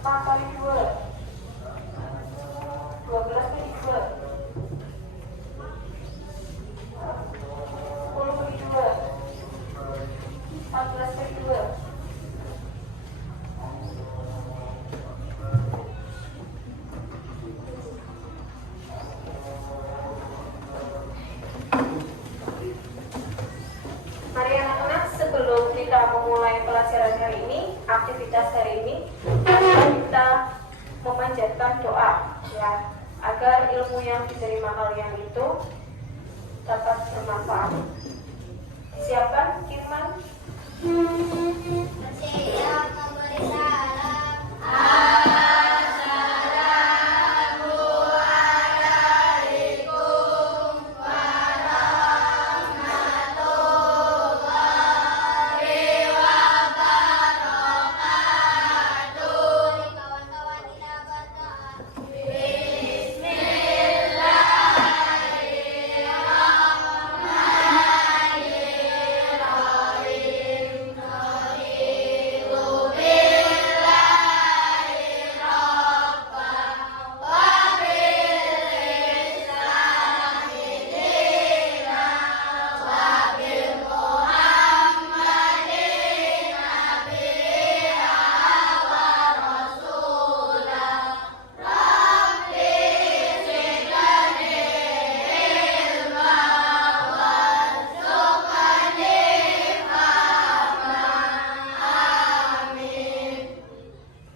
4 kali 2 12 kali 2 10 kali 2 14 kali 2 Mari anak-anak, sebelum kita memulai pelajaran hari ini, aktivitas hari ini, kita memanjatkan doa ya, agar ilmu yang diterima kalian itu dapat bermanfaat. Siapa? Firman? Siap memberi salam. Kawan-kawan tidak berdoa.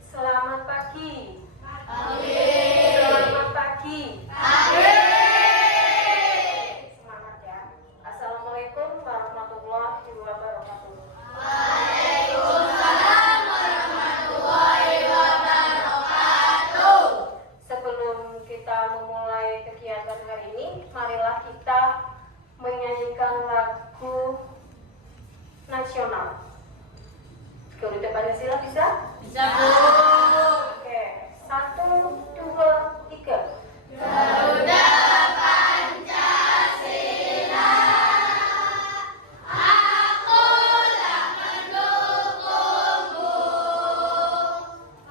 Selamat pagi. Selamat pagi. Semangat ya. Assalamualaikum warahmatullahi wabarakatuh. Sebelum kita memulai kegiatan hari ini, marilah kita menyanyikan lagu nasional. Kalau depannya sila bisa? Bisa, Oke, 1, 2, 3. Garuda Pancasila, akulah pendukungmu.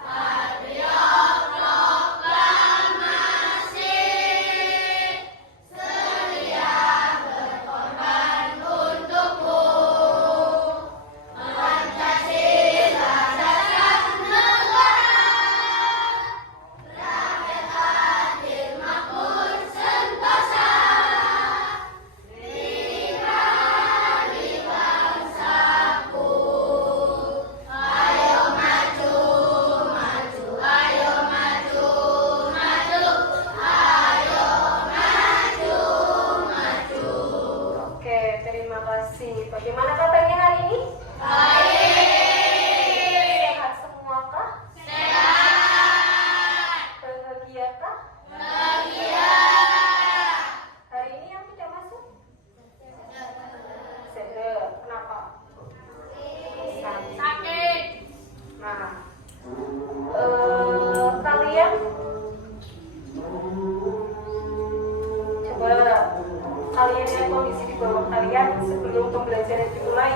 Patriot proklamasi, sedia berkorban untukmu. Pancasila dasar negara, rakyat adil makmur sentosa, diri bangsaku. Ayo maju, maju, ayo maju, maju, ayo maju, maju. Oke, terima kasih. Bagaimana kabarnya hari ini? Baik, Sehat semua kah? sehat, Bahagia kah? bahagia. Hari ini yang tidak masuk? Sedih. Kenapa? Sakit. Nah, kalian coba kalian lihat kondisi di bawah kalian sebelum pembelajaran dimulai.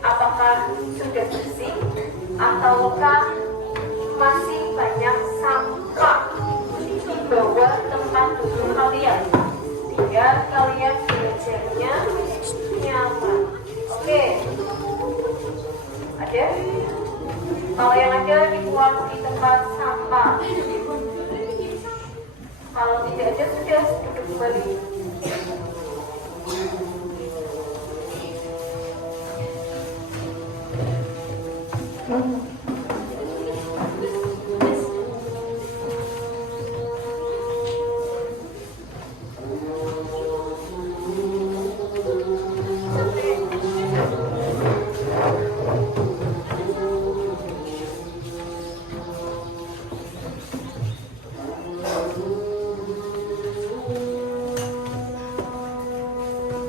Apakah sudah bersih ataukah masih banyak sampah di bawah tempat duduk kalian? Biar kalian belajarnya nyaman. Oke. Ada? Kalau yang ada dibuang di tempat sampah. Kalau tidak ada sudah duduk kembali.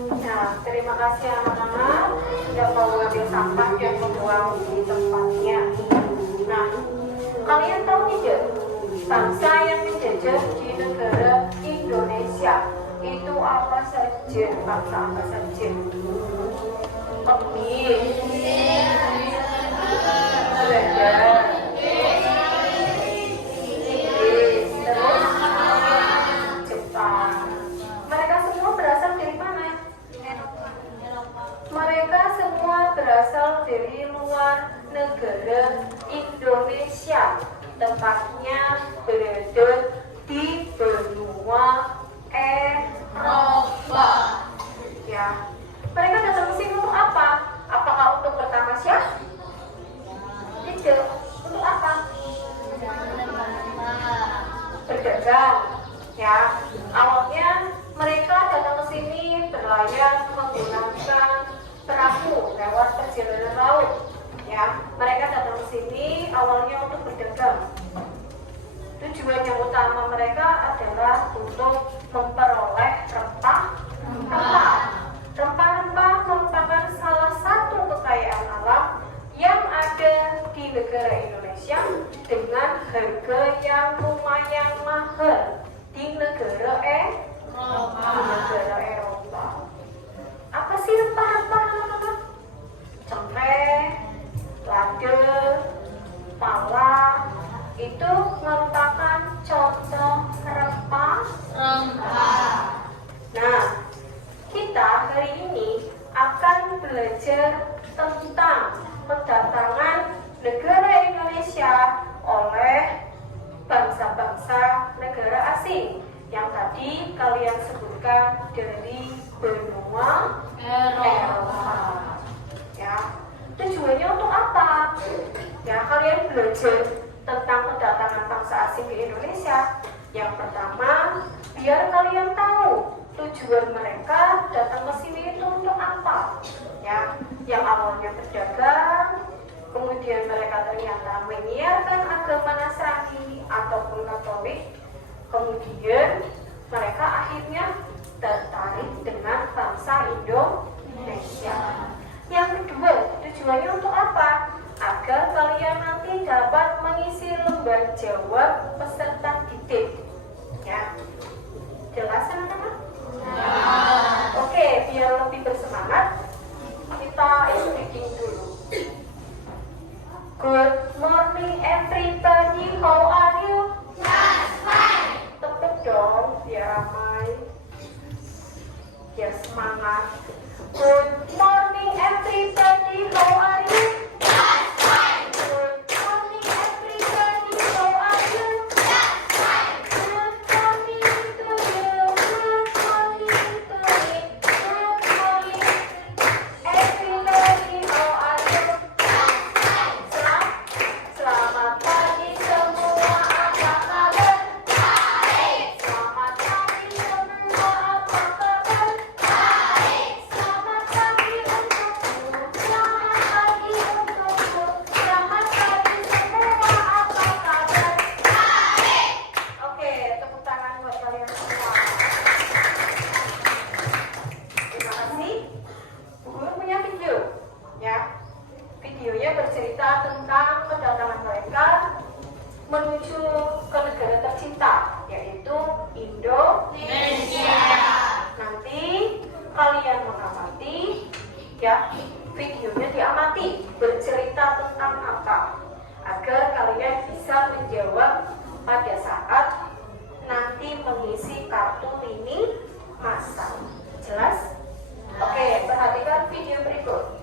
Nah, terima kasih anak-anak sudah mau mengambil sampah dan membuang di tempatnya. Nah, kalian tahu tidak bangsa yang menjajah di negara Indonesia itu apa saja? Bangsa apa saja? Belanda, Indonesia, tepatnya berada di benua Eropa. Ya, mereka datang ke sini untuk apa? Apakah untuk bertamasya? Tidak. Untuk apa? Berdagang. Ya, awalnya mereka datang ke sini berlayar menggunakan perahu lewat perjalanan laut. Ya, mereka datang ke sini awalnya untuk berdagang. Tujuan yang utama mereka adalah untuk memperoleh rempah-rempah. Rempah-rempah merupakan salah satu kekayaan alam yang ada di negara Indonesia dengan harga yang lumayan mahal di negara Eropa. Apa sih rempah-rempah, anak-anak? Cempreh, lada, pala, itu merupakan contoh rempah. Nah, kita hari ini akan belajar tentang kedatangan negara Indonesia oleh bangsa-bangsa negara asing yang tadi kalian sebutkan dari benua Eropa. Ya, tujuannya untuk apa? Ya, kalian belajar tentang kedatangan bangsa asing ke Indonesia. Yang pertama, biar kalian tahu tujuan mereka datang ke sini itu untuk apa. Ya, yang awalnya berdagang, kemudian mereka ternyata menyiarkan agama Nasrani ataupun Katolik, kemudian mereka akhirnya tertarik dengan bangsa Indonesia. Yang kedua, tujuannya untuk apa? Agar kalian nanti dapat mengisi lembar jawab peserta didik. Ya, jelas teman-teman? Oke, biar lebih bersemangat, kita speaking dulu. Good morning everybody, how are you? Tepuk dong, biar ramai, biar semangat. Good morning everybody, how are you? Good morning everybody, how are you? Good morning to you, good morning to me, good morning everybody, how are you? Selamat pagi semua, apa kabar? Selamat pagi semua, apa kabar? Selamat pagi untukku, selamat pagi untukku, selamat pagi semua, apa kabar? Oke, tepuk tangan buat kalian semua. Terima kasih. Bu Guru punya video, ya. Videonya bercerita tentang kedatangan mereka menuju ke negara tercinta, yaitu Indonesia. Nanti kalian mengamati, ya, videonya diamati bercerita tentang apa, agar kalian bisa menjawab pada saat nanti mengisi kartu lini masa. Jelas? Oke, perhatikan video berikut.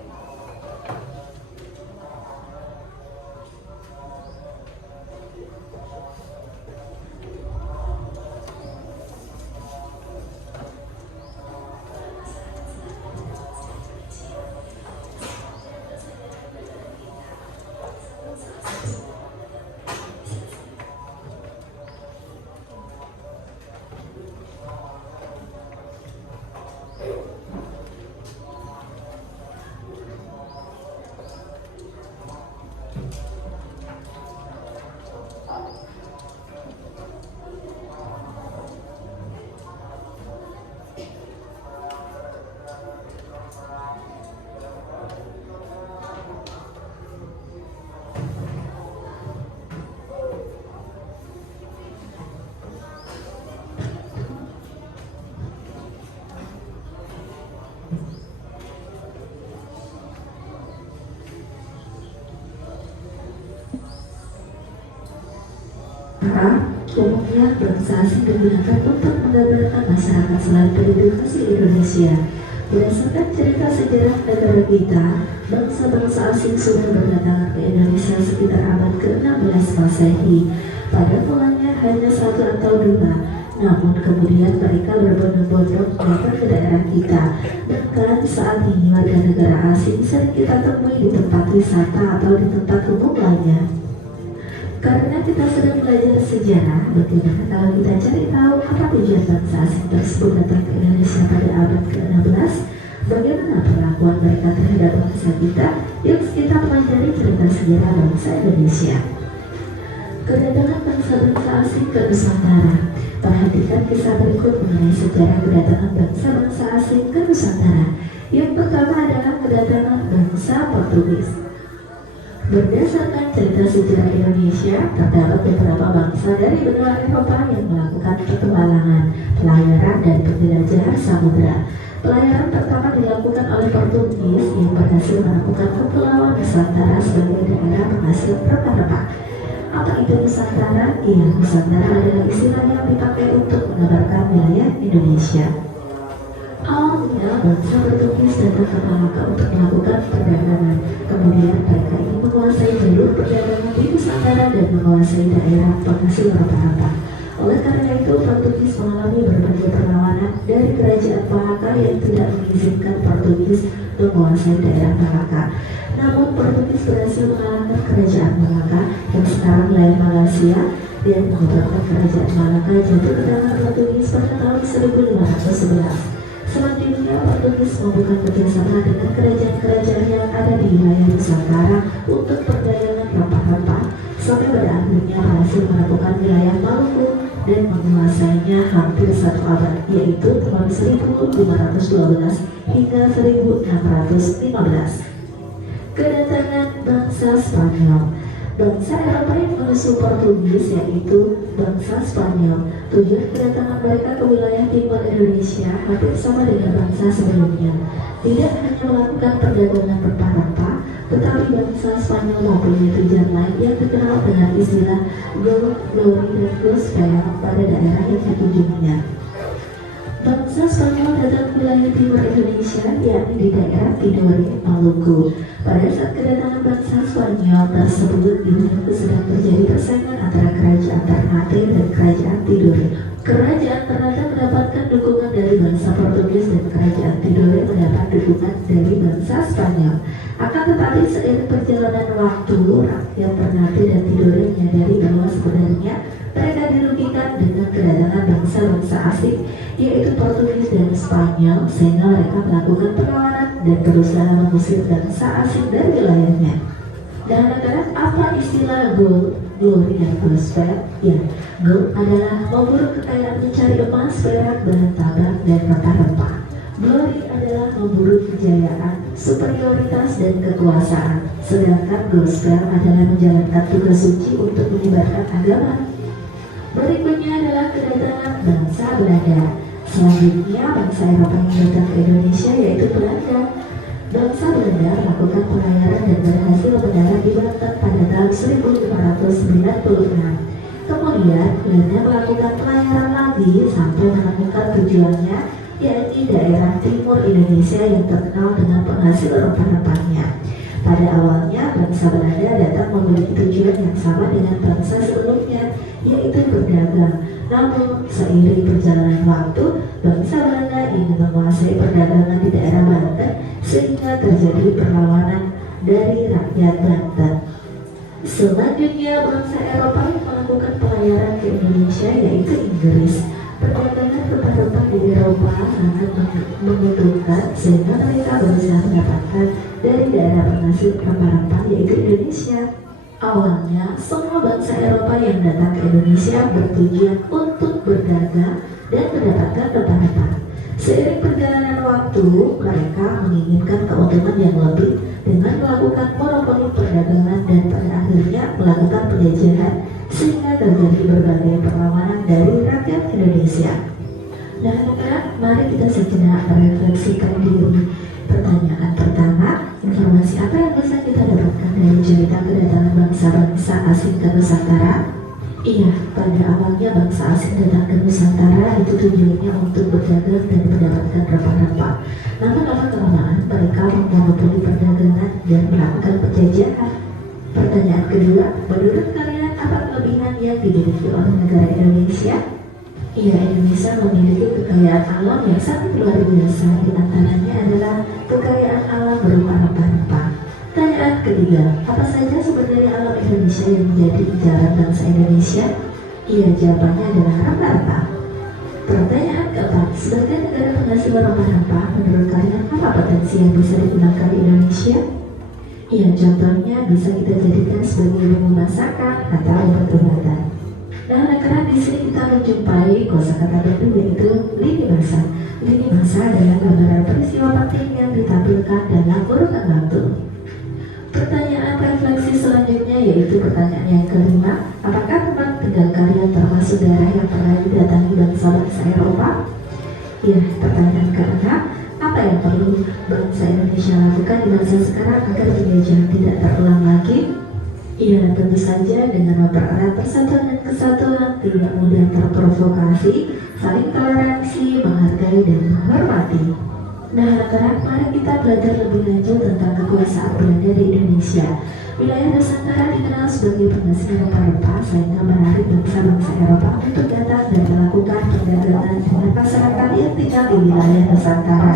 Umumnya bangsa asing digunakan untuk menggambarkan masyarakat selain penduduk asli Indonesia. Berdasarkan cerita sejarah negara kita, bangsa-bangsa asing sudah berdatangan ke Indonesia sekitar abad ke-16 Masehi. Pada mulanya hanya satu atau dua, namun kemudian mereka berbondong-bondong datang ke daerah kita. Bahkan saat ini warga negara asing sering kita temui di tempat wisata atau di tempat umum lainnya. Karena kita sedang belajar sejarah, bagaimana kalau kita cari tahu apa tujuan bangsa asing tersebut datang ke Indonesia pada abad ke-16? Bagaimana perlakuan mereka terhadap bangsa kita? Yuk kita pelajari cerita sejarah bangsa Indonesia. Kedatangan bangsa-bangsa asing ke Nusantara. Perhatikan kisah berikut mengenai sejarah kedatangan bangsa-bangsa asing ke Nusantara. Yang pertama adalah kedatangan bangsa Portugis. Berdasarkan cerita sejarah Indonesia, terdapat beberapa bangsa dari benua Eropa yang melakukan petualangan, pelayaran, dan penjelajahan samudra. Pelayaran pertama dilakukan oleh Portugis yang berhasil menemukan kepulauan Nusantara sebagai daerah penghasil rempah-rempah. Apa itu Nusantara? Iya, Nusantara adalah istilah yang dipakai untuk menggambarkan wilayah Indonesia. Awalnya bangsa Portugis datang ke Malaka untuk melakukan perdagangan. Kemudian mereka ingin menguasai jalur perdagangan di Nusantara dan menguasai daerah penghasil rempah-rempah. Oleh karena itu, Portugis mengalami berbagai perlawanan dari kerajaan Malaka yang tidak mengizinkan Portugis menguasai daerah Malaka. Namun Portugis berhasil mengalahkan kerajaan Malaka yang sekarang wilayah Malaysia dan menyebabkan kerajaan Malaka jatuh ke tangan Portugis pada tahun 1511. Selanjutnya, Portugis membuka kerjasama dengan kerajaan-kerajaan yang ada di wilayah Nusantara untuk perdagangan rempah-rempah sampai pada akhirnya berhasil menemukan wilayah Maluku dan menguasainya hampir satu abad, yaitu tahun 1512 hingga 1615. Kedatangan bangsa Spanyol. Bangsa Eropa yang menyusul Portugis yaitu bangsa Spanyol. Tujuan kedatangan mereka ke wilayah timur Indonesia hampir sama dengan bangsa sebelumnya. Tidak hanya melakukan perdagangan rempah-rempah, tetapi bangsa Spanyol mempunyai tujuan lain yang dikenal dengan istilah gold, glory, dan gospel pada daerah yang dikunjunginya. Bangsa Spanyol datang ke wilayah timur Indonesia, yakni di daerah Tidore, Maluku. Pada saat kedatangan bangsa Spanyol tersebut, di mana sedang terjadi persaingan antara kerajaan Ternate dan kerajaan Tidore. Kerajaan Ternate mendapatkan dukungan dari bangsa Portugis dan kerajaan Tidore mendapat dukungan dari bangsa Spanyol. Akan tetapi seiring perjalanan waktu, rakyat Ternate dan Tidore menyadari bahwa sebenarnya mereka dirugikan dengan kedatangan bangsa-bangsa asing, yaitu Portugis dan Spanyol, sehingga mereka melakukan perlawanan dan berusaha mengusir bangsa asing dari wilayahnya. Dan negara apa istilah gold, glory, dan gospel? Ya, gold adalah memburu kekayaan mencari emas, perak, bahan tabak, dan rempah-rempah. Glory adalah memburu kejayaan, superioritas, dan kekuasaan. Sedangkan gospel adalah menjalankan tugas suci untuk menyebarkan agama. Berikutnya adalah kedatangan bangsa Belanda. Selanjutnya bangsa Eropa yang datang ke Indonesia yaitu Belanda. Bangsa Belanda melakukan pelayaran dan berhasil mendarat di Banten pada tahun 1596. Kemudian Belanda melakukan pelayaran lagi sampai menemukan tujuannya, yakni daerah timur Indonesia yang terkenal dengan penghasil rempah-rempahnya. Pada awalnya bangsa Belanda datang memiliki tujuan yang sama dengan bangsa sebelumnya, yaitu berdagang. Namun seiring perjalanan waktu, bangsa Belanda ingin menguasai perdagangan di daerah Banten sehingga terjadi perlawanan dari rakyat Banten. Selanjutnya bangsa Eropa yang melakukan pelayaran ke Indonesia yaitu Inggris. Perdagangan rempah-rempah di Eropa sangat menguntungkan sehingga mereka berusaha mendapatkan dari daerah penghasil rempah-rempah yaitu Indonesia. Awalnya, semua bangsa Eropa yang datang ke Indonesia bertujuan untuk berdagang dan mendapatkan rempah-rempah. Seiring perjalanan waktu, mereka menginginkan keuntungan yang lebih dengan melakukan monopoli perdagangan dan pada akhirnya melakukan penjajahan sehingga terjadi berbagai perlawanan dari rakyat Indonesia. Nah, mari kita sejenak merefleksikan diri. Pertanyaan pertama, informasi apa yang bisa kita dapatkan dari cerita kedatangan bangsa-bangsa asing ke Nusantara? Iya, pada awalnya bangsa asing datang ke Nusantara itu tujuannya untuk berdagang dan mendapatkan rempah-rempah. Namun lama-kelamaan mereka memonopoli perdagangan dan melakukan penjajahan. Pertanyaan kedua, menurut kalian apa kelebihan yang dimiliki oleh negara Indonesia? Iya, Indonesia memiliki kekayaan alam yang sangat luar biasa. Di antaranya adalah kekayaan alam berupa rempah-rempah. Pertanyaan ketiga, apa saja sebenarnya alam Indonesia yang menjadi incaran bangsa Indonesia? Iya, jawabannya adalah rempah-rempah. Pertanyaan keempat, sebagai negara penghasil rempah-rempah, menurut kalian apa potensi yang bisa digunakan di Indonesia? Iya, contohnya bisa kita jadikan sebagai bumbu masakan atau obat-obatan. Nah, anak-anak di sini kita menjumpai kosakata baru yaitu lini masa. Lini masa adalah gambaran peristiwa penting yang ditampilkan dalam urutan waktu. Pertanyaan refleksi selanjutnya yaitu pertanyaan yang kelima, apakah tempat tinggal kalian termasuk daerah yang pernah didatangi bangsa-bangsa Eropa? Ya, pertanyaan keenam, apa yang perlu bangsa Indonesia lakukan di masa sekarang agar penjajahan tidak terulang lagi? Ya, tentu saja dengan mempererat persatuan dan kesatuan, tidak mudah terprovokasi, saling toleransi, menghargai dan menghormati. Nah, anak-anak, mari kita belajar lebih lanjut tentang kekuasaan Belanda di Indonesia. Wilayah Nusantara dikenal sebagai penghasil rempah-rempah sehingga menarik bangsa-bangsa Eropa untuk datang dan melakukan perdagangan dengan masyarakat yang tinggal di wilayah Nusantara.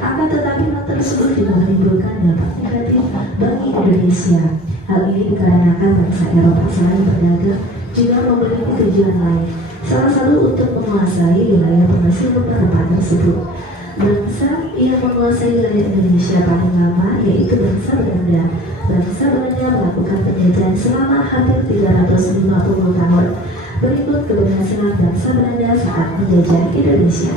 Akan tetapi hal tersebut juga menimbulkan dampak negatif bagi Indonesia. Hal ini dikarenakan bangsa Eropa selain berdagang juga memiliki tujuan lain. Salah satu untuk menguasai wilayah penghasil rempah-rempah tersebut. Bangsa yang menguasai wilayah Indonesia paling lama yaitu bangsa Belanda. Bangsa Belanda melakukan penjajahan selama hampir 350 tahun. Berikut keberhasilan bangsa Belanda saat menjajah Indonesia.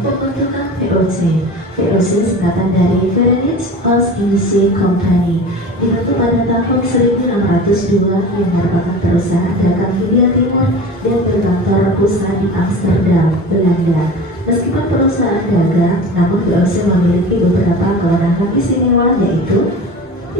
Pembentukan VOC. VOC singkatan dari Verenigd Oost-Indische Compagnie, dibentuk pada tahun 1602 yang merupakan perusahaan dagang Hindia Timur dan berkantor pusat di Amsterdam, Belanda. Meskipun perusahaan dagang, namun VOC memiliki beberapa kewenangan istimewa yaitu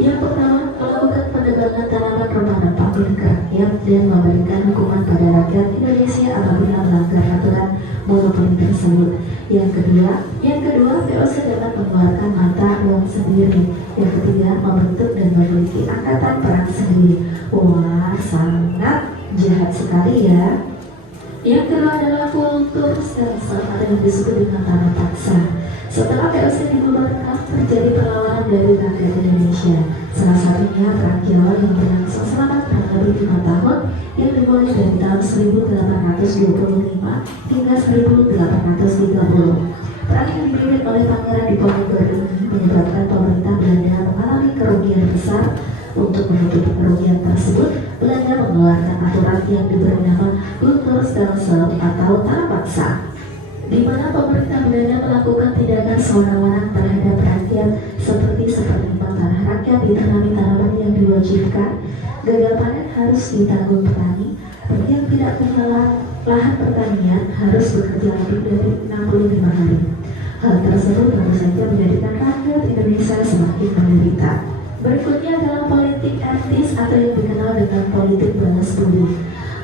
yang pertama, melakukan perdagangan tanaman rempah-rempah milik rakyat dan memberikan hukuman pada rakyat Indonesia apabila melanggar aturan monopoli tersebut. Yang kedua, VOC dapat mengeluarkan mata uang sendiri. Yang ketiga, membentuk dan memiliki angkatan perang sendiri. Wah, sangat jahat sekali ya. Yang kedua adalah kultur stelsel atau yang disebut dengan tanah paksa. Setelah VOC dibubarkan, terjadi perlawanan dari rakyat Indonesia. Salah satunya Perang Jawa yang berlangsung selama kurang lebih 5 tahun yang dimulai dari tahun 1825 hingga 1830. Perang yang dipimpin oleh Pangeran Diponegoro ini menyebabkan pemerintah Belanda mengalami kerugian besar. Untuk menutupi kerugian tersebut, Belanda mengeluarkan aturan yang diberi nama kultur stelsel atau tanah paksa, di mana pemerintah Belanda melakukan tindakan sewenang-wenang terhadap rakyat seperti seperlima tanah rakyat ditanami tanaman yang diwajibkan, gagal panen harus ditanggung petani, bagi yang tidak punya lahan pertanian harus bekerja lebih dari 65 hari. Hal tersebut tentu saja menjadikan rakyat Indonesia semakin menderita. Berikutnya adalah politik etis atau yang dikenal dengan politik balas budi.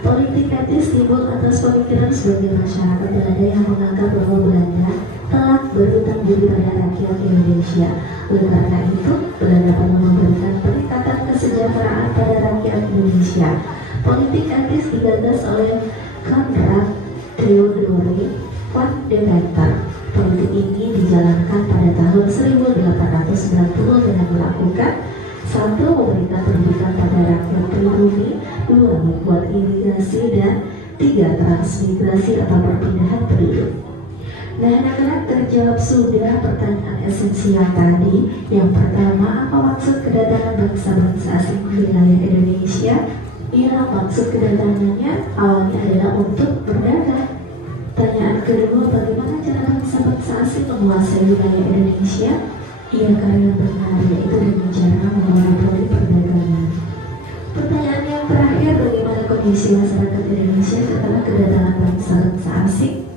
Politik etis timbul atas pemikiran sebagai masyarakat Belanda yang menganggap bahwa Belanda telah berhutang budi pada rakyat Indonesia. Oleh karena itu, Belanda perlu memberikan peningkatan kesejahteraan pada rakyat Indonesia. Politik etis digagas oleh Konrad Theodore van Deventer. Politik ini dijalankan pada tahun 1890 dengan melakukan 1. Memberikan pendidikan pada rakyat pribumi, 2. Membuat irigasi, dan 3. Transmigrasi atau perpindahan penduduk. Nah, anak-anak, terjawab sudah pertanyaan esensial tadi. Yang pertama, apa maksud kedatangan bangsa-bangsa asing ke wilayah Indonesia? Ya, maksud kedatangannya awalnya adalah untuk berdagang. Pertanyaan kedua, bagaimana cara bangsa-bangsa asing menguasai wilayah Indonesia? Ia kalian benar, yaitu dengan cara memonopoli perdagangan. Pertanyaan yang terakhir, bagaimana kondisi masyarakat Indonesia setelah kedatangan bangsa-bangsa asing?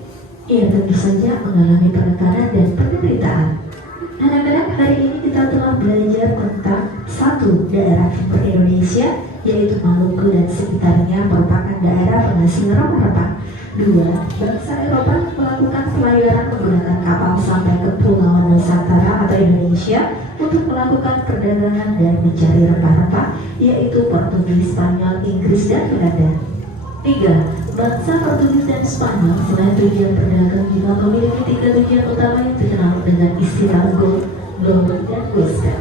Ia tentu saja mengalami penekanan dan penderitaan. Anak-anak, hari ini kita telah belajar tentang 1. Daerah timur Indonesia, yaitu Maluku dan sekitarnya merupakan pada sinar rempah. 2. Bangsa Eropa melakukan pelayaran menggunakan kapal sampai ke Pulau Nusantara atau Indonesia untuk melakukan perdagangan dan mencari rempah-rempah, yaitu Portugis, Spanyol, Inggris, dan Belanda. 3. Bangsa Portugis dan Spanyol selain tujuan berdagang juga memiliki 3 tujuan utama yang dikenal dengan istilah gold, dan gospel.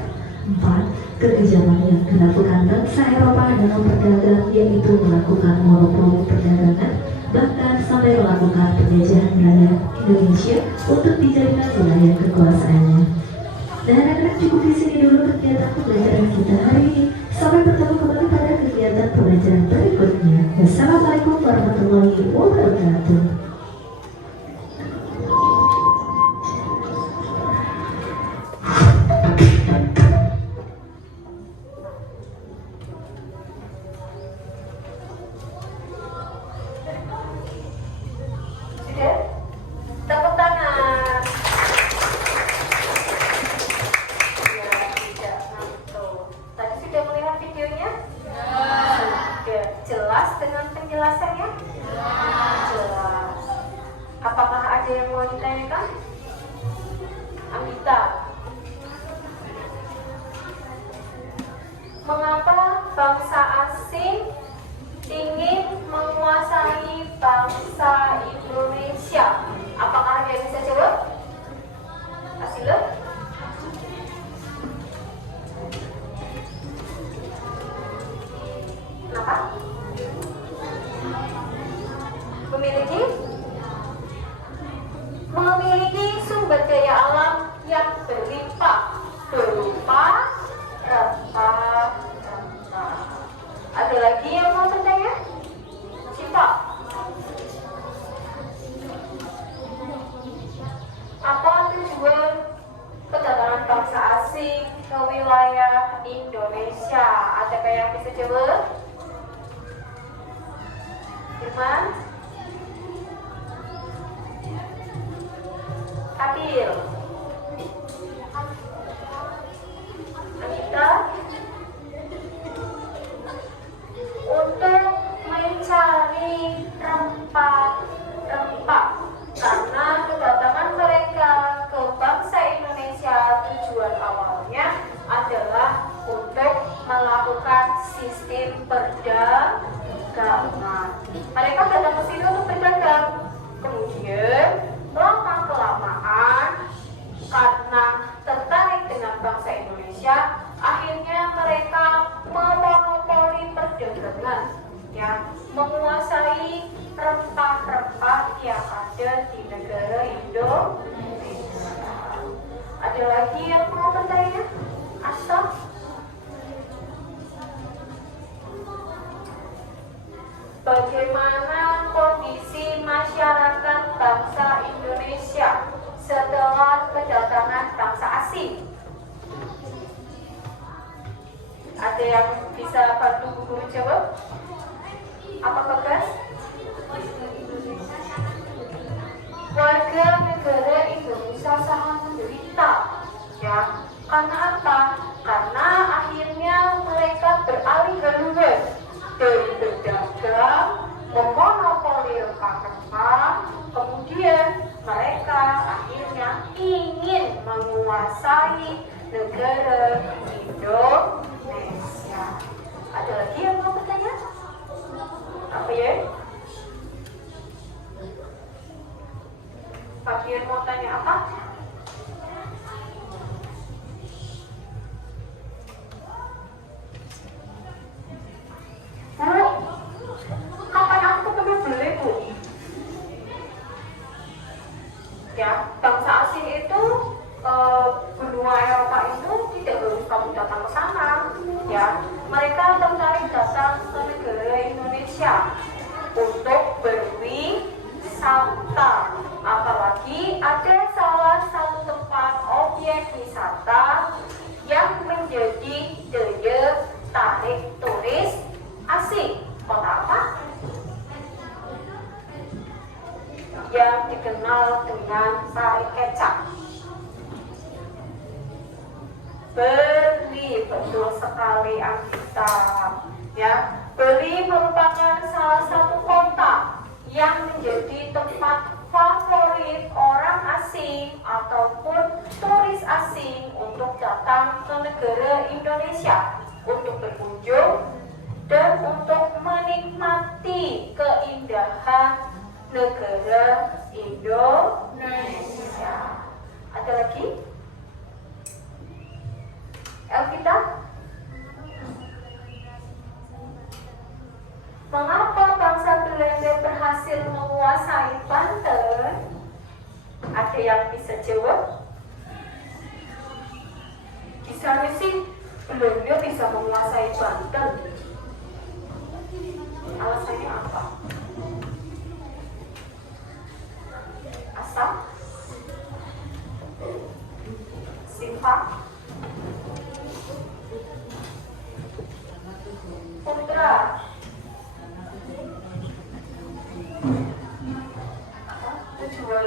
4. Kerjasama yang dilakukan bangsa Eropa dalam berdagang yaitu melakukan monopoli perdagangan, bahkan sampai melakukan penjajahan wilayah Indonesia untuk dijadikan wilayah kekuasaannya. Dan anak-anak cukup di sini dulu kegiatan pembelajaran kita hari ini. Sampai bertemu kembali pada kegiatan pembelajaran berikutnya. Wassalamualaikum warahmatullahi wabarakatuh. Sudah? Tepuk tangan. Ya, tidak ngantuk. Tadi sudah melihat videonya? Sudah. Jelas dengan penjelasannya? Jelas. Apakah ada yang mau ditanyakan? Amita. Mengapa bangsa asing ingin menguasai bangsa Indonesia? Apakah ada yang bisa jawab? Kasih lo. Kenapa? Memiliki sumber daya alam yang berlimpah berupa rempah. Ada lagi yang mau bertanya? Siapa? Apa tujuan kedatangan bangsa asing ke wilayah Indonesia? Adakah yang bisa jawab? Firman? Adil? Anita? Untuk mencari rempah-rempah, karena kedatangan mereka ke bangsa Indonesia tujuan awalnya adalah untuk melakukan sistem perdagangan. Mereka datang ke sini untuk berdagang. Kemudian lama-kelamaan karena tertarik dengan bangsa Indonesia, akhirnya mereka memonopoli perdagangan, ya, menguasai rempah-rempah yang ada di negara Indonesia. Ada lagi yang mau bertanya? Asal? Bagaimana kondisi masyarakat bangsa Indonesia setelah kedatangan bangsa asing? Ada yang bisa bantu guru jawab? Apa Bagas? Warga negara Indonesia sangat menderita, ya. Karena apa? Karena akhirnya mereka beralih haluan dari berdagang, memonopoli rempah-rempah, kemudian mereka akhirnya ingin menguasai negara Indonesia. Ada lagi yang mau bertanya? Apa ya? Pak Kian mau tanya apa? Bu, kapan aku perlu beli, Bu? Ya, bangsa asing itu benua Eropa itu tidak harus kamu datang ke sana, ya. Mereka tertarik datang ke negara Indonesia untuk berwisata. Apalagi ada salah satu tempat objek wisata yang menjadi daya tarik turis asing. Kota apa? Yang dikenal dengan Sari Kecap. Bali, betul sekali Anggita. Ya, Bali merupakan salah satu kota negara Indonesia. Ada lagi? Elvita? Mengapa bangsa Belanda berhasil menguasai Banten? Ada yang bisa jawab? Bisa sih Belanda bisa menguasai Banten. Alasannya apa? Asal? Sifat? Putra? Tujuan?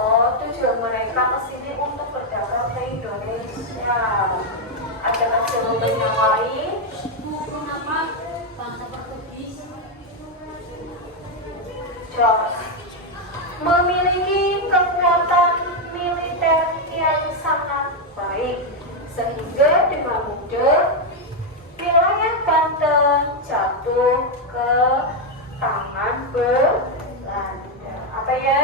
Oh, tujuan mereka kesini untuk berdagang ke Indonesia. Adakah jawaban yang lain? Kenapa bangsa Portugis? Jos memiliki kekuatan militer yang sangat baik sehingga dengan mudah wilayah Banten jatuh ke tangan Belanda. Apa ya?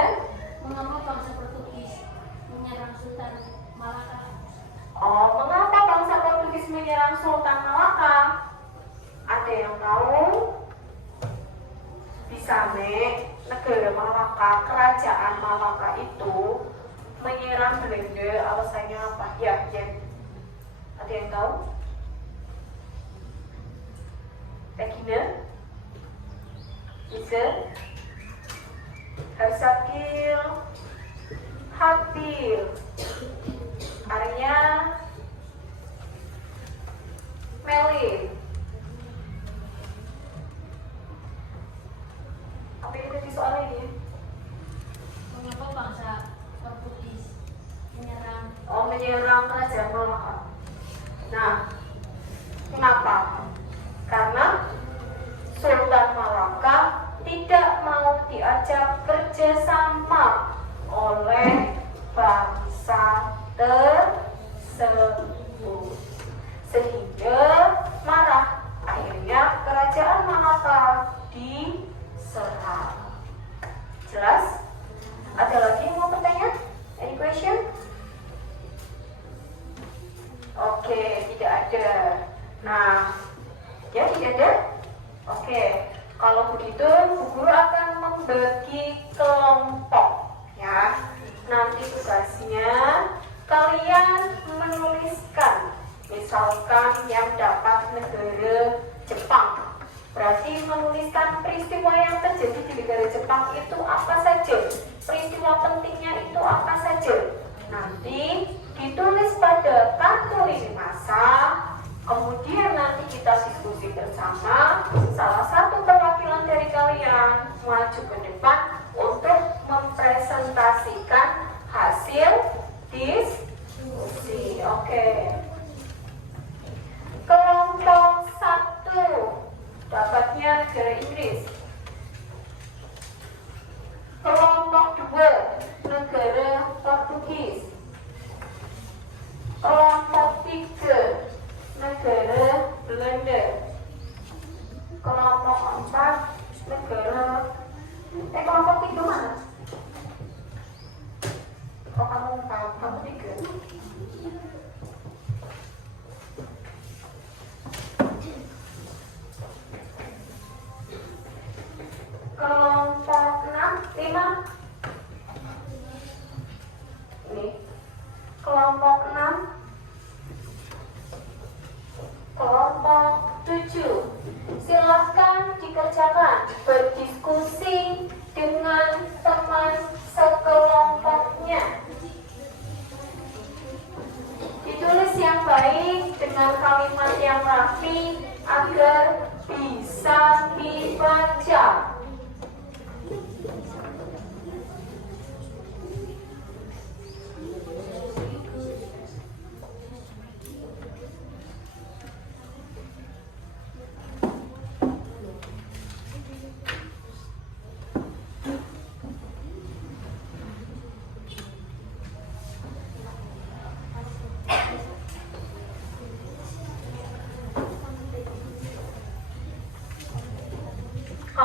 Mengapa bangsa Portugis menyerang Sultan Malaka? Oh, mengapa bangsa Portugis menyerang Sultan Malaka? Ada yang tahu? Bisa, Nek. Negara Malaka, kerajaan Malaka itu menyerang Belanda, alasannya apa? Ya, Jen. Ada yang tahu? Regina? Bisa? Harsakil? Habil? Arya? Meli? Apa yang tadi soalnya ini? Mengapa bangsa Portugis menyerang? Oh, menyerang kerajaan Malaka. Nah, kenapa? Karena Sultan Malaka tidak mau diajak kerjasama oleh bangsa tersebut, sehingga marah. Akhirnya kerajaan Malaka diserang. Jelas? Ada lagi yang mau bertanya? Any question? Oke, tidak ada. Nah, ya tidak ada? Oke, kalau begitu Bu Guru akan membagi kelompok ya. Nanti tugasnya kalian menuliskan, misalkan yang dapat negara Jepang, berarti menuliskan peristiwa yang terjadi di negara Jepang itu apa saja, peristiwa pentingnya itu apa saja. Nanti ditulis pada kartu lini masa, kemudian nanti kita diskusi bersama. Salah satu perwakilan dari kalian maju ke depan untuk mempresentasikan hasil diskusi. Oke. Kelompok 1 dapatnya negara Inggris. Kelompok 2 negara Portugis. Kelompok 3 negara Belanda. Kelompok 4 negara kelompok 3 mana? Oh, kamu 4, kamu 3. Kelompok 6, 5. Ini kelompok 6. Kelompok 7. Silahkan dikerjakan, berdiskusi dengan teman sekelompoknya. Ditulis yang baik dengan kalimat yang rapi agar bisa dibaca.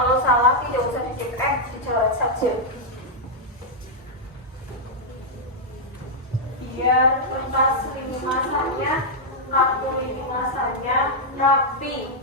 Kalau salah tidak usah dicek, dicoret saja. Biar kertas lini masanya, kartu lini masanya rapi.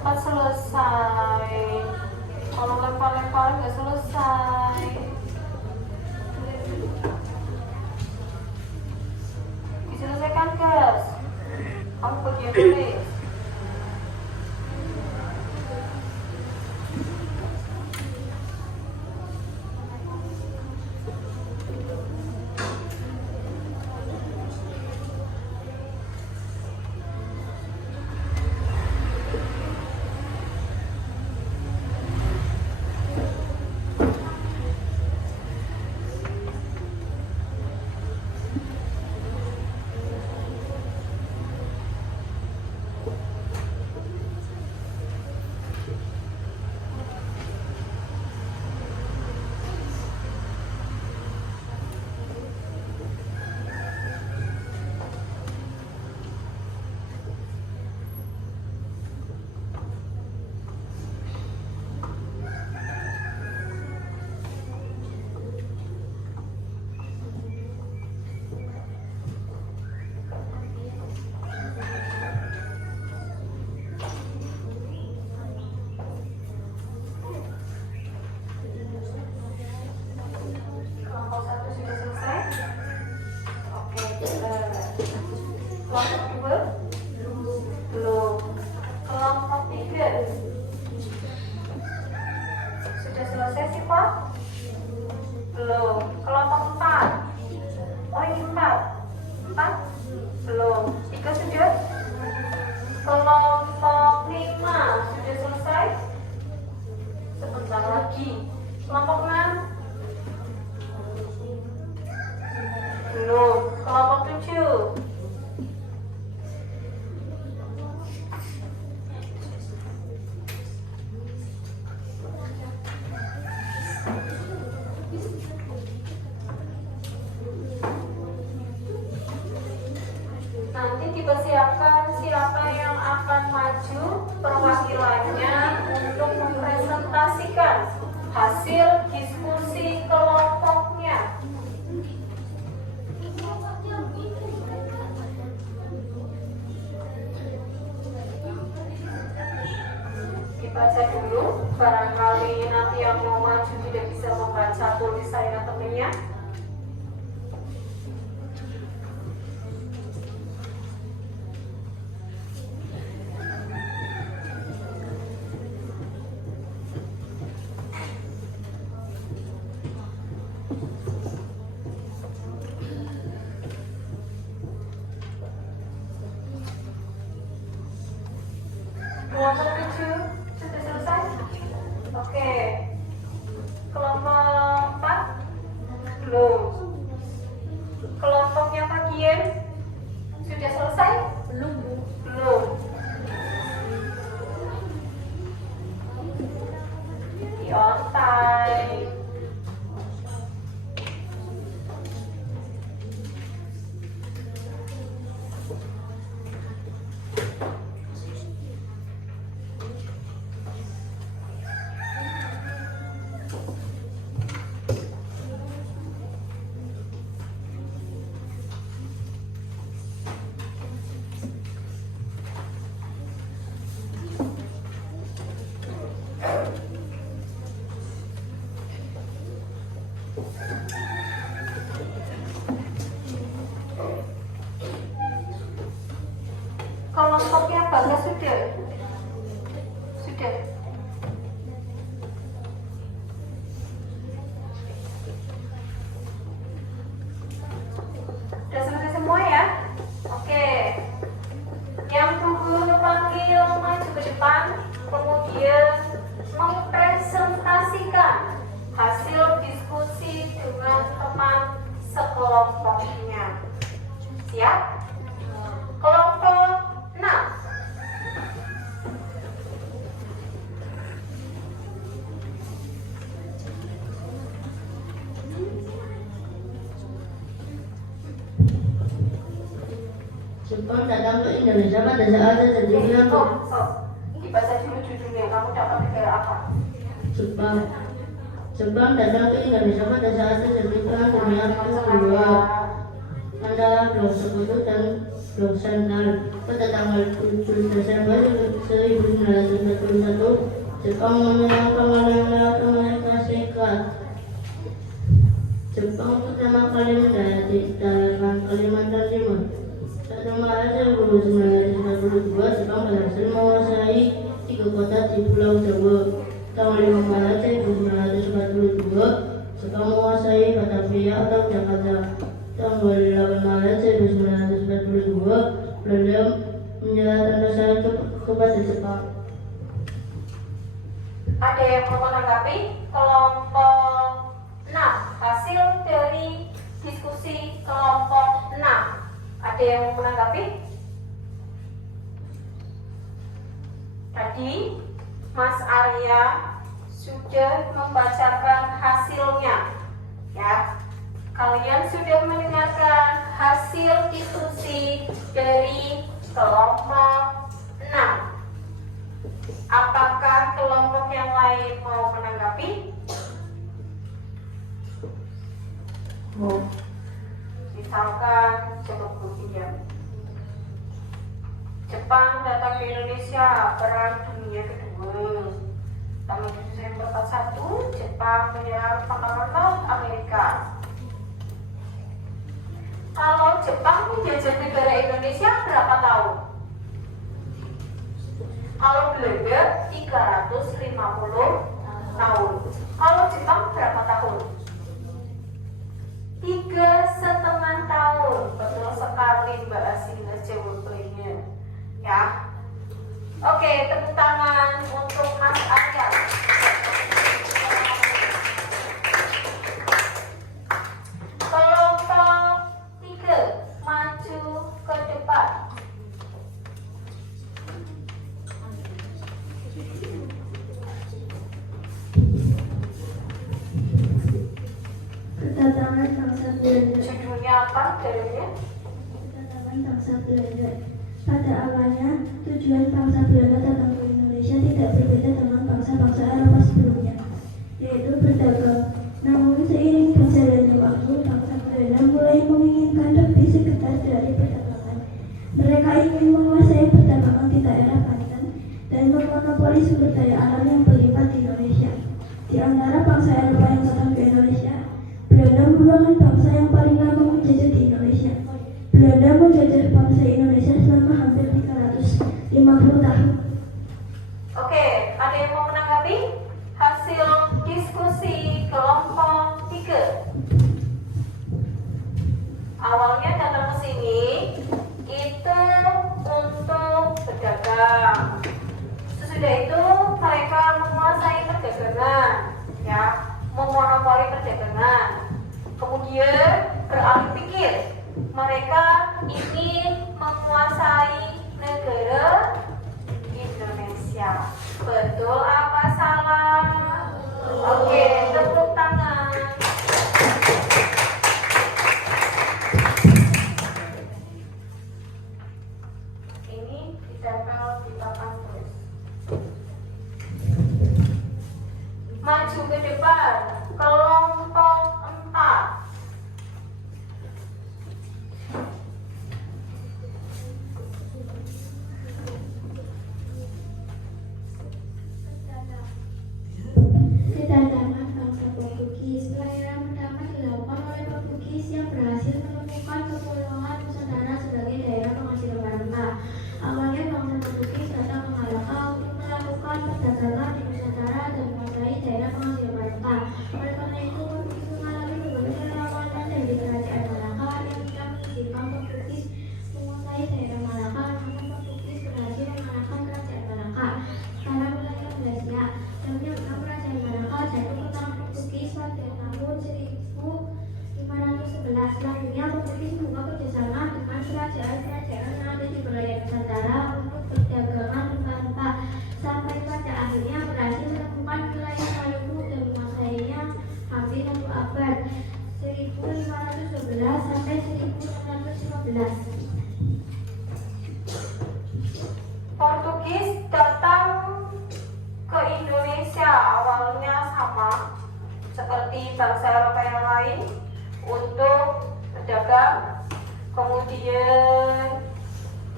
cepat selesai. Kalau lempar-lempar nggak selesai. Diselesaikan guys. Kamu pergi tulis. Kelompok 1 sudah selesai. Oke, kelompok 2 belum. Kelompok 3 sudah selesai sih Pak? Belum. Kelompok 4. Oh ini 4 belum. 3 sudah. Kelompok 5 sudah selesai. Sebentar lagi. Kelompok 6 belum. Kelompok 7 nanti dipersiapkan siapa yang akan maju perwakilannya untuk mempresentasikan hasil diskusi kelompoknya. Dibaca dulu, barangkali nanti yang mau maju tidak bisa membaca tulisannya temennya. Kelompok 7 sudah selesai? Oke. Kelompok 4 belum. Kelompoknya Pak Gien sudah selesai? Belum. Diontai. Kelompoknya Bagas sudah. Sudah selesai semua ya? Oke. Yang tunggu panggil maju ke depan, kemudian mempresentasikan hasil diskusi dengan teman sekelompoknya. Siap? Kelompok 6. Jepang datang ke Indonesia pada saat terjadinya Dibaca dulu judulnya, kamu dapat negara apa? Jepang datang ke Indonesia pada saat terjadi Perang Dunia Kedua antara dua sekutu dan Rosenthal. Pada tanggal 7 Desember 1941, Jepang menyerang Amerika Serikat. Jepang pertama kali mendarat di dataran Kalimantan Timur. 1 Maret 1942, Jepang berhasil menguasai 3 kota di Pulau Jawa. Tanggal 5 Maret 1942, Jepang menguasai Batavia atau Jakarta. Tanggal 8 Maret 1942, Belanda menyerahkan dasar kepada Jepang. Ada yang mau menanggapi? Kelompok 6, hasil dari diskusi kelompok 6. Ada yang mau menanggapi? Tadi Mas Arya sudah membacakan hasilnya, ya. Kalian sudah mendengarkan hasil diskusi dari kelompok 6. Apakah kelompok yang lain mau menanggapi? Misalkan contohnya, Jepang datang ke Indonesia Perang Dunia Kedua. Tanggal 7 Desember 41, Jepang menyerang Angkatan Laut Amerika. Kalau Jepang menjajah negara Indonesia berapa tahun? Kalau Belanda 350 tahun. Kalau Jepang berapa tahun? 3,5 tahun. Betul sekali Mbak Asina jawabannya. Ya. Oke, tepuk tangan untuk Mas Arya. Kelompok 3 maju ke depan. Kedatangan bangsa Belanda. Judulnya apa judulnya? Kedatangan bangsa Belanda. Pada awalnya, tujuan bangsa Belanda datang ke Indonesia tidak berbeda dengan bangsa-bangsa Eropa sebelumnya, yaitu berdagang. Namun seiring berjalannya waktu, bangsa Belanda mulai menginginkan lebih sekedar dari perdagangan. Mereka ingin menguasai perdagangan di daerah Banten dan memonopoli sumber daya alam yang berlimpah di Indonesia. Di antara bangsa Eropa yang datang ke Indonesia, Belanda merupakan bangsa yang paling lama menjajah di Indonesia. Belanda menjajah bangsa Indonesia selama hampir 350 tahun. Oke, ada yang mau menanggapi hasil diskusi kelompok 3? Awalnya datang ke sini itu untuk berdagang. Sesudah itu mereka menguasai perdagangan, ya, memonopoli perdagangan. Kemudian beralih pikir, mereka ingin menguasai negara Indonesia. Betul apa salah? Oke, tepuk tangan. Ini ditempel di papan tulis. Maju ke depan, kelompok 4. Kedatangan bangsa Portugis. Pelayaran pertama dilakukan oleh Portugis yang berhasil menemukan kepulauan Nusantara sebagai daerah penghasil rempah. Awalnya bangsa Portugis datang ke Malaka untuk melakukan perdagangan di Nusantara dan menguasai daerah penghasil rempah. Oleh karena itu, Portugis mengalami berbagai perlawanan dari kerajaan Malaka yang tidak mengizinkan Portugis menguasai daerah Malaka. Namun Portugis berhasil mengalahkan kerajaan Malaka. Sekarang wilayah Malaysia yang menyebabkan kerajaan Malaka jatuh ke tangan Portugis pada tahun 1511. Selanjutnya Portugis membuka kerjasama dengan kerajaan-kerajaan yang ada di wilayah Nusantara untuk perdagangan rempah-rempah sampai pada akhirnya berhasil menemukan wilayah Maluku dan menguasainya hampir 1 abad, 1512 sampai 1615. Portugis datang ke Indonesia awalnya sama seperti bangsa Eropa yang lain untuk berdagang, kemudian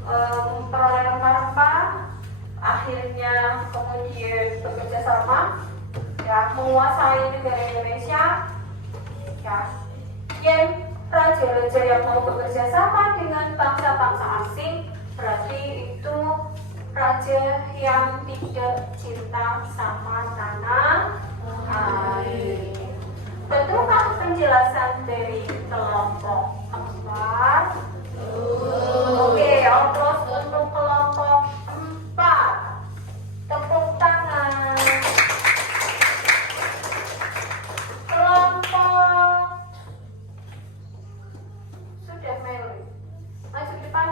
memperoleh rempah-rempah, akhirnya kemudian bekerja sama, ya, menguasai negara Indonesia, ya. Yang raja-raja yang mau bekerja sama dengan bangsa-bangsa asing berarti itu raja yang tidak cinta sama tanah air. Betulkah penjelasan dari kelompok 4? Oke, aplaus untuk kelompok 4. Tepuk tangan. Kelompok sudah Mary, maju ke depan.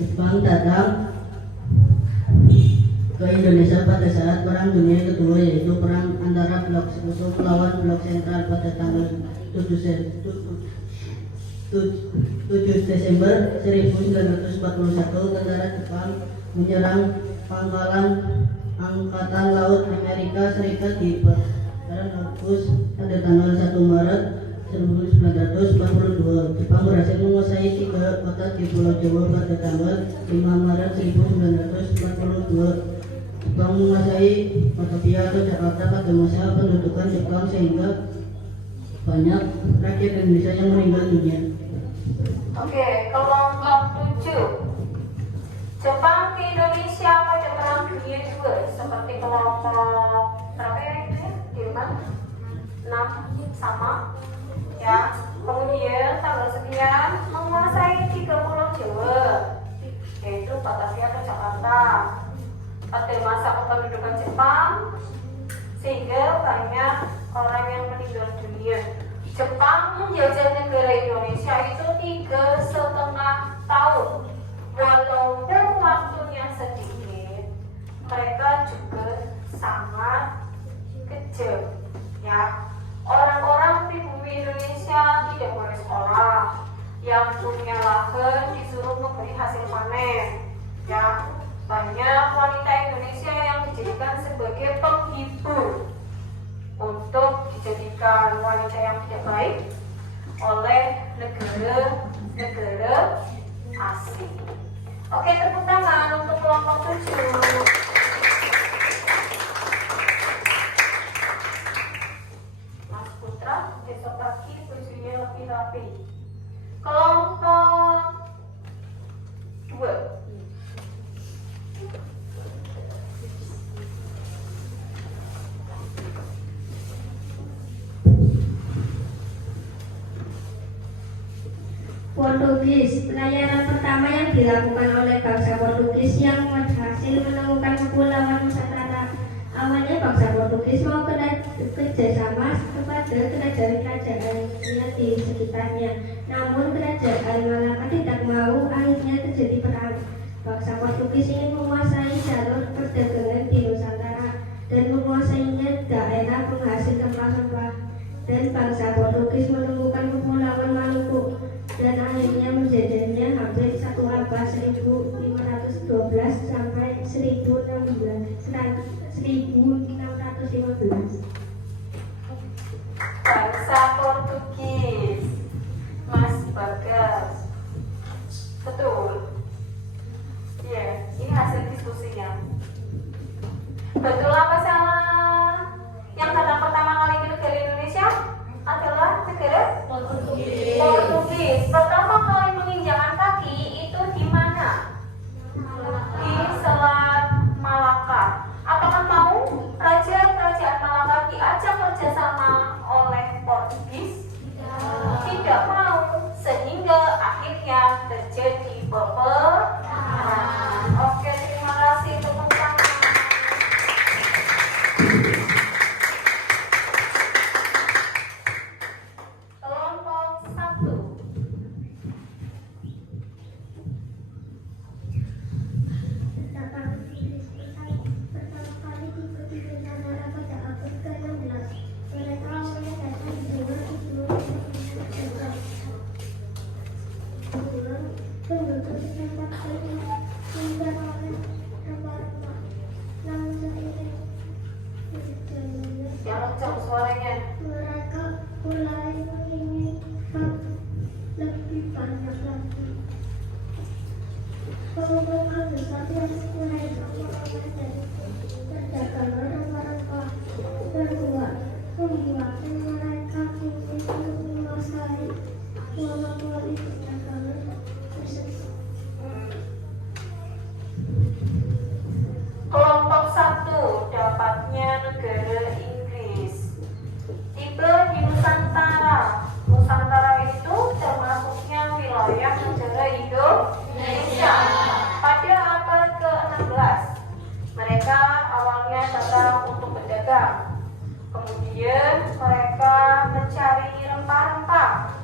Jepang datang ke Indonesia pada saat Perang Dunia Kedua, yaitu perang antara Blok Sekutu melawan Blok Sentral pada tanggal 7 Desember 1941. Tentara Jepang menyerang pangkalan Angkatan Laut Amerika Serikat di perairan Laos pada tanggal 1 Maret 1942. Jepang berhasil menguasai 3 kota di Pulau Jawa pada tanggal 5 Maret 1942. Jepang menguasai Batavia atau Jakarta pada masa pendudukan Jepang sehingga banyak rakyat Indonesia yang meninggal dunia. Oke, kelompok 7. Jepang ke Indonesia pada Perang Dunia II, seperti kelompok berapa ya itu ya? Di rumah? 6 sama. Ya, kemudian tanggal sekian menguasai 3 pulau Jawa, yaitu Batavia atau Jakarta pada masa kependudukan Jepang, sehingga banyak orang yang meninggal dunia. Jepang menjajah negara Indonesia itu 3,5 tahun. Walaupun waktunya sedikit, mereka juga sangat kejam, ya. Orang-orang pribumi Indonesia tidak boleh sekolah, yang punya lahan disuruh memberi hasil panen, ya. Banyak wanita Indonesia yang dijadikan sebagai penghibur untuk dijadikan wanita yang tidak baik oleh negara-negara asing. Oke, tepuk tangan untuk kelompok 7. Mas Putra, besok pagi bajunya lebih rapi. Kelompok 2. Portugis. Pelayaran pertama yang dilakukan oleh bangsa Portugis yang berhasil menemukan kepulauan Nusantara. Awalnya bangsa Portugis mau kerjasama kepada kerajaan-kerajaan di sekitarnya. Namun kerajaan Malaka tidak mau, akhirnya terjadi perang. Bangsa Portugis ingin menguasai jalur perdagangan di Nusantara dan menguasainya daerah penghasil rempah-rempah. Dan bangsa Portugis menemukan kepulauan Maluku dan akhirnya menjajahnya hampir 1 abad 1512 sampai 1615. Bangsa Portugis, Mas Bagas. Betul. Iya, ini hasil diskusinya. Betul apa salah? Yang datang pertama kali ke negara Indonesia adalah negara Portugis. Pertama kali menginjakkan kaki itu di mana? Di Selat Malaka. Apakah mau kerajaan Malaka diajak kerjasama oleh Portugis? Tidak mau, sehingga akhirnya terjadi peperangan. Oke, terima kasih tepuk tangan. kencang suaranya. Mereka mulai menginginkan lebih banyak lagi. Kelompok besar yang mulai berkembang dari perdagangan mereka. Kedua, membuatkan mereka ingin menguasai monopoli perdagangan tersebut. Kelompok 1 dapatnya negara Inggris. Tipe di Nusantara. Nusantara itu termasuknya wilayah negara Indonesia. Pada abad ke-16, mereka awalnya datang untuk berdagang. Kemudian mereka mencari rempah-rempah.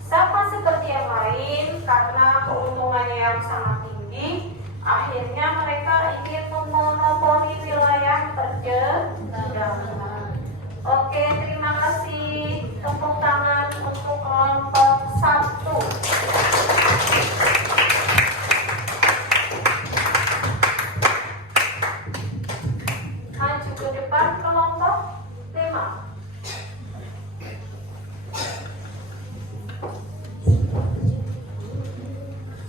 Sama seperti yang lain, karena keuntungannya yang sangat tinggi, akhirnya mereka ingin memonopoli wilayah perdagangan. Oke, terima kasih. Tepuk tangan untuk kelompok 1. Maju ke depan kelompok 5.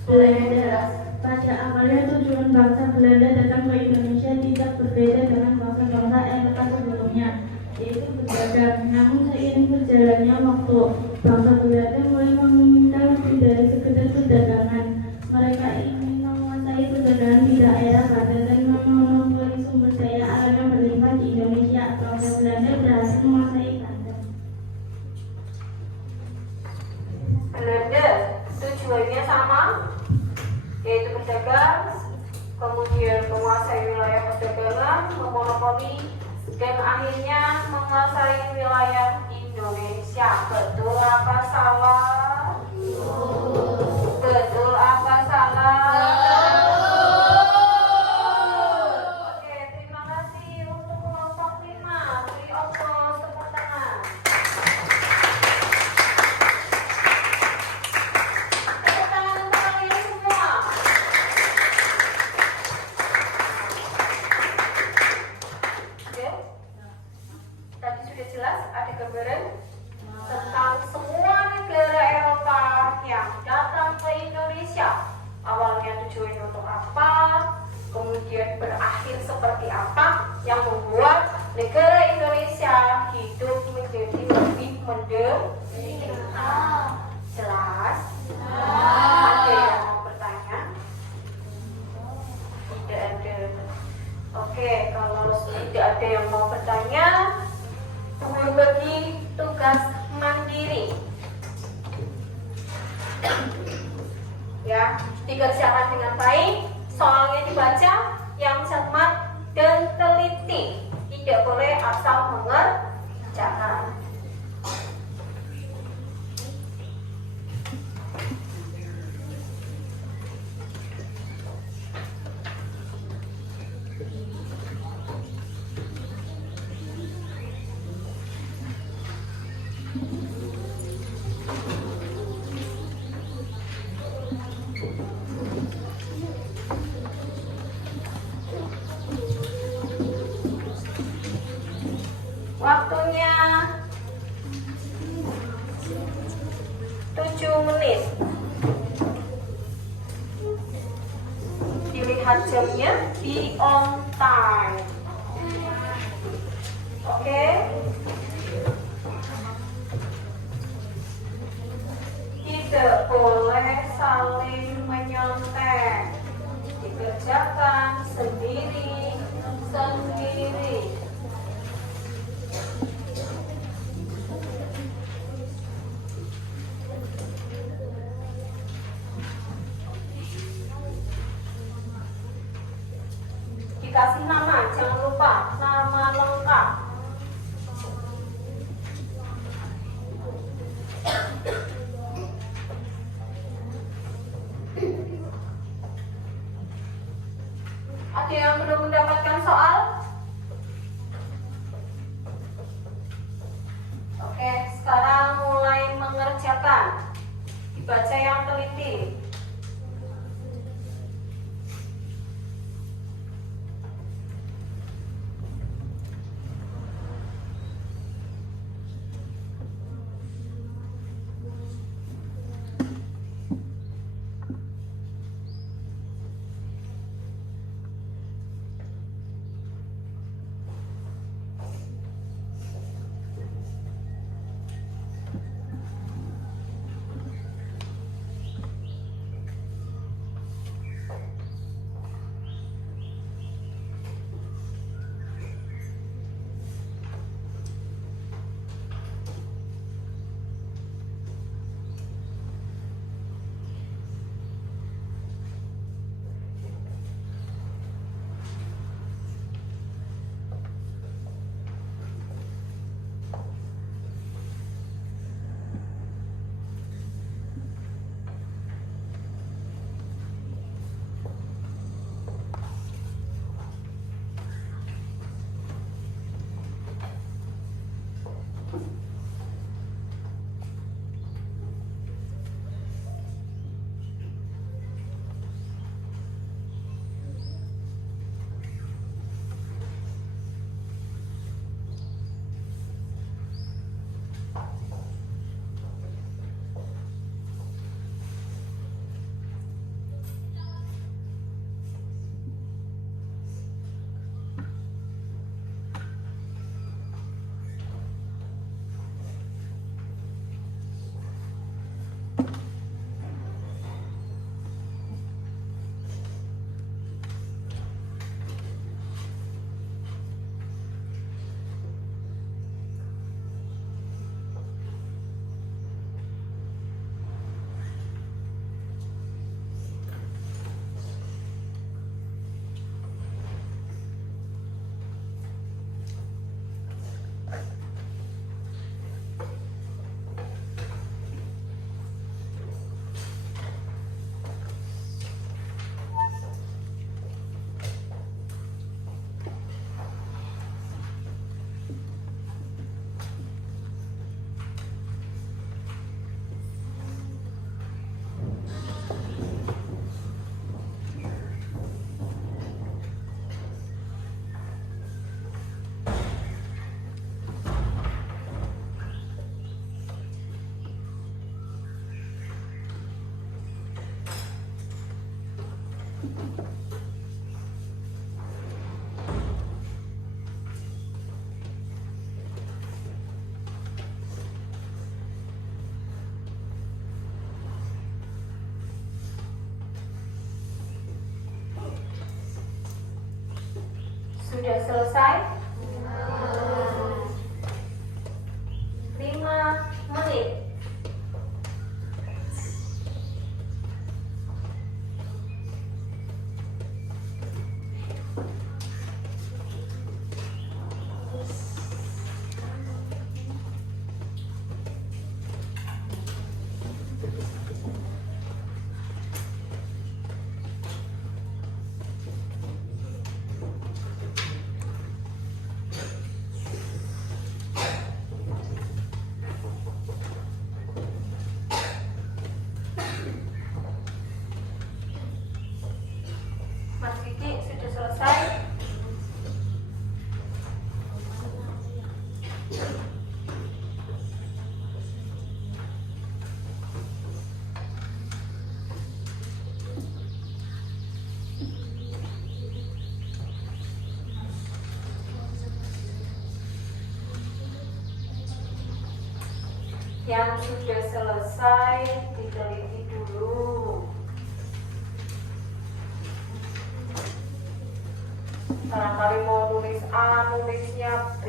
Belanda. Pada awalnya tujuan bangsa Belanda datang ke Indonesia tidak berbeda dengan bangsa-bangsa Eropa sebelumnya, yaitu berdagang. Namun seiring berjalannya waktu, bangsa Belanda mulai menginginkan lebih dari sekedar perdagangan. Mereka ingin menguasai perdagangan di daerah barat dan memonopoli sumber daya alam yang berlimpah di Indonesia. Bangsa Belanda berhasil menguasai Banten. Belanda tujuannya sama, yaitu berdagang, kemudian menguasai wilayah perdagangan, memonopoli, dan akhirnya menguasai wilayah Indonesia. Betul apa salah? Betul apa salah? Oke, terima kasih untuk kelompok 5. Beri applause, tepuk tangan. Tepuk tangan untuk kalian semua. Oke. Tadi sudah jelas ada gambaran tentang semua negara Eropa yang datang ke Indonesia. Awalnya tujuannya untuk apa, kemudian berakhir seperti apa, yang membuat negara Indonesia hidup menjadi lebih menderita. Jelas? Ada yang mau bertanya? Tidak ada. Oke, kalau tidak ada yang mau bertanya, berbagi tugas mandiri. Ya, dikerjakan dengan baik, soalnya dibaca yang cermat dan teliti. Tidak boleh asal mengerjakan. Waktunya 7 menit. Dilihat jamnya, be on time. Oke? Tidak boleh saling menyontek. Dikerjakan sendiri. Dikasih nama, jangan lupa nama lengkap. Ada yang belum mendapatkan soal? Sudah selesai? 5 menit. Mas Kiki sudah selesai? Yang sudah selesai diteliti dulu. Barangkali mau nulis A, nulisnya B.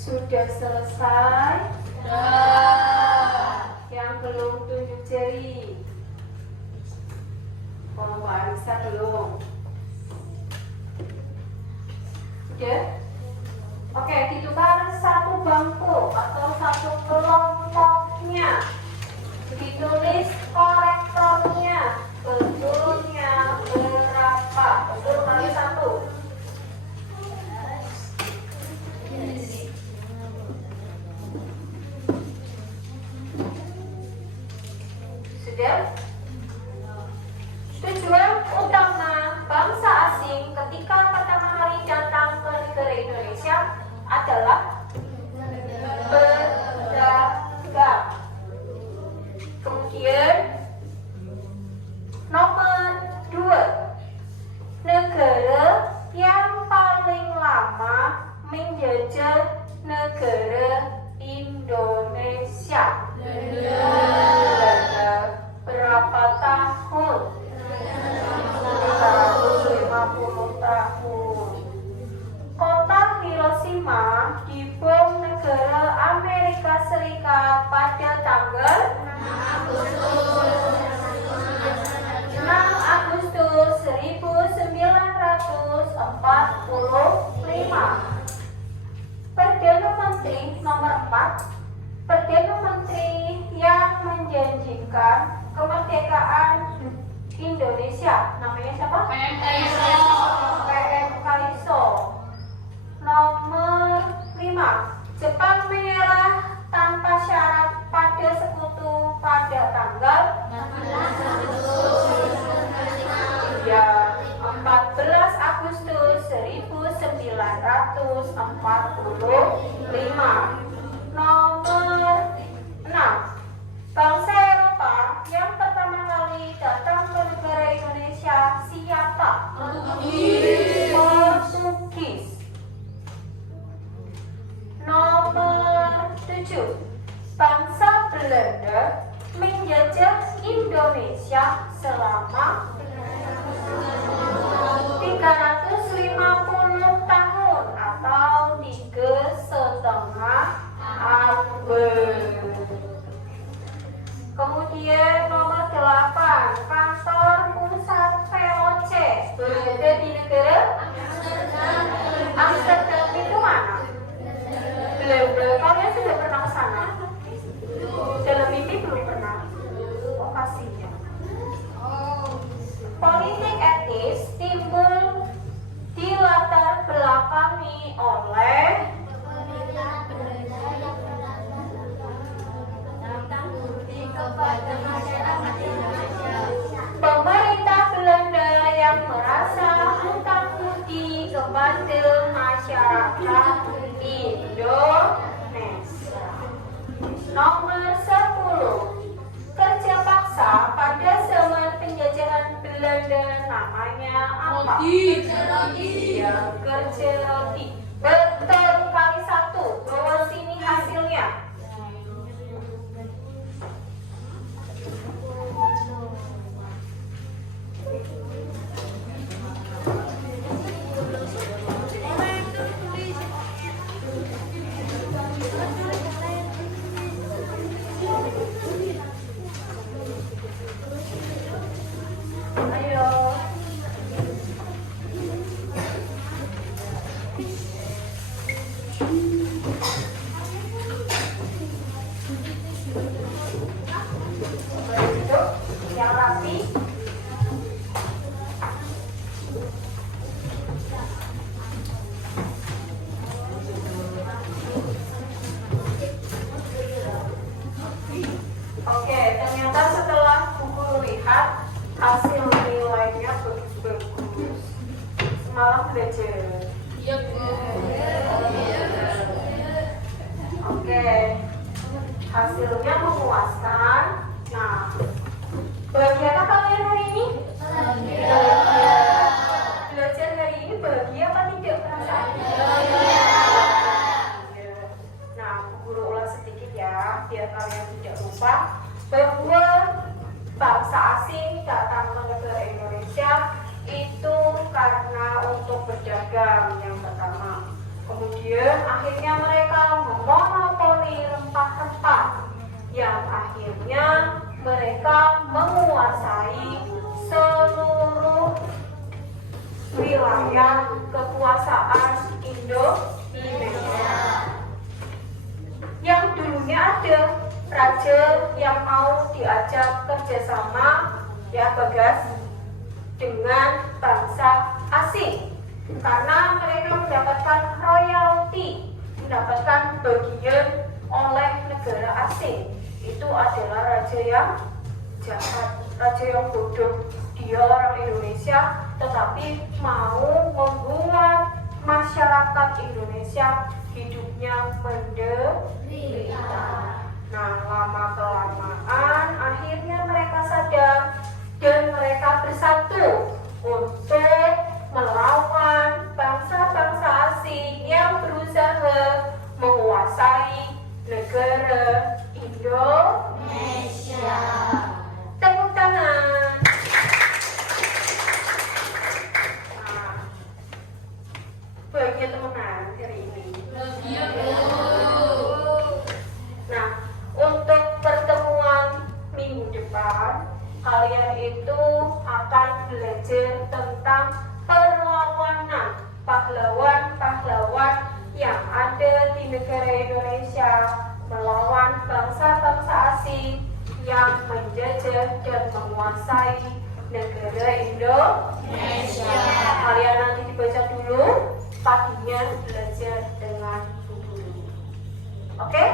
Sudah selesai? Yang belum tunjuk jari. Kalau Mbak Arisa belum. Sudah? Oke, ditukar satu bangku atau satu kelompoknya. Ditulis korektornya. Betulnya berapa? Betul kali satu. Sudah? Tujuan utama bangsa asing ketika pertama kali datang ke negara Indonesia adalah berdagang. Kemudian nomor 2, negara yang paling lama menjajah negara Indonesia. Berapa tahun? 350 tahun. Kota Hiroshima dibom negara Amerika Serikat pada tanggal 6 Agustus 1945. Perdana Menteri nomor 4, Perdana Menteri yang menjanjikan kemerdekaan Indonesia, namanya siapa? PM Kaiso. Nomor 5, Jepang menyerah tanpa syarat pada sekutu pada tanggal 14 Agustus 1945. Nomor 6, bangsa Eropa yang pertama kali datang ke negara Indonesia siapa? Portugis. Nomor 7, bangsa Belanda menjajah Indonesia selama 350 tahun atau 3,5 abad. Kemudian nomor 8, kantor pusat VOC berada di negara Amsterdam. Itu mana? Belum. Kalian sudah pernah ke sana? Dalam mimpi belum pernah. Oh, kasihan. Politik etis timbul dilatar belakangi oleh pemerintah Belanda yang merasa hutang budi kepada masyarakat Indonesia. Nomor 10, kerja paksa pada zaman penjajahan Belanda namanya apa? Ya, kerja roti. Betul, kali 1. Bawa sini hasilnya. Ayo. Duduk yang rapi. Oke, ternyata setelah buku lihat hasil nilainya bagus. Semalam belajar. Oke, hasilnya memuaskan. Nah, bahagia apa kalian hari ini? Belajar hari ini bahagia apa tidak perasaannya? Nah, Bu Guru ulas sedikit ya, biar kalian tidak lupa bahwa bangsa asing datang ke negara Indonesia itu karena untuk berdagang yang pertama. Kemudian akhirnya mereka memonopoli rempah-rempah yang akhirnya mereka menguasai seluruh wilayah kekuasaan Indonesia. Yang dulunya ada raja yang mau diajak kerjasama, ya Bagas, dengan bangsa asing karena mereka mendapatkan royalti, mendapatkan bagian oleh negara asing. Itu adalah raja yang jahat. raja yang bodoh. Dia orang Indonesia, tetapi mau membuat masyarakat Indonesia hidupnya menderita. Nah, lama-kelamaan akhirnya mereka sadar dan mereka bersatu untuk melawan bangsa-bangsa asing yang berusaha menguasai negara Indonesia. Tepuk tangan. Nah, baiknya teman-teman hari ini. Nah, untuk pertemuan minggu depan, kalian itu akan belajar tentang perlawanan pahlawan-pahlawan yang ada di negara Indonesia melawan bangsa-bangsa asing yang menjajah dan menguasai negara Indonesia. Kalian nanti dibaca dulu, paginya belajar dengan guru. Oke?